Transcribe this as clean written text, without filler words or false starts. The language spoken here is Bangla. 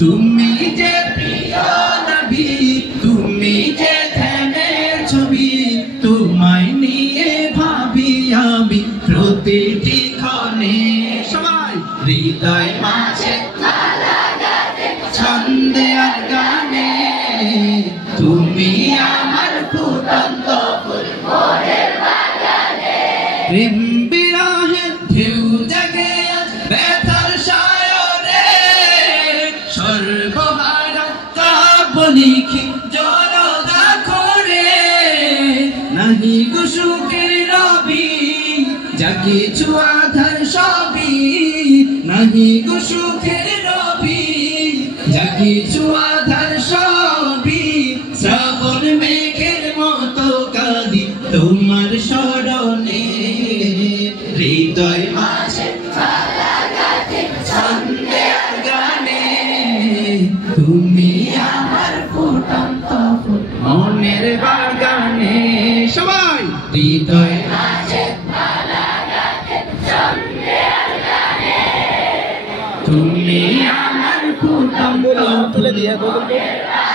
তুমি যে প্রিয় নবী, তুমি যে ধ্যানের ছবি, তোমায় নিয়ে ভাবি আমি প্রতিটি ক্ষণে। সবাই হৃদয় মাঝে ছন্দে আর গানে, তুমি আমার ফুটন্ত ফুল মনের বাগানে। প্রেম বিরহে ঢেউ জাগে আজ ব্যথার সায়রে, সর্বহারা কাব্য লিখি জনতা করে। নাহি গো সুখের রবি, যা কিছু আধার সবই, নাহি গো সুখের রবি, যা কিছু আধার সবই। শ্রাবণ মেঘের মতো কাঁদি তোমার স্মরণে, হৃদয় মাঝে মালা গাঁথে ছন্দে আর গানে, তুমি আমার ফুটন্ত ফুল মনের বাগানে। সবাই হৃদয় মাঝে মালা গাঁথে ছন্দে আর গানে, তুমি আমার ফুটন্ত ফুল মনের বাগানে।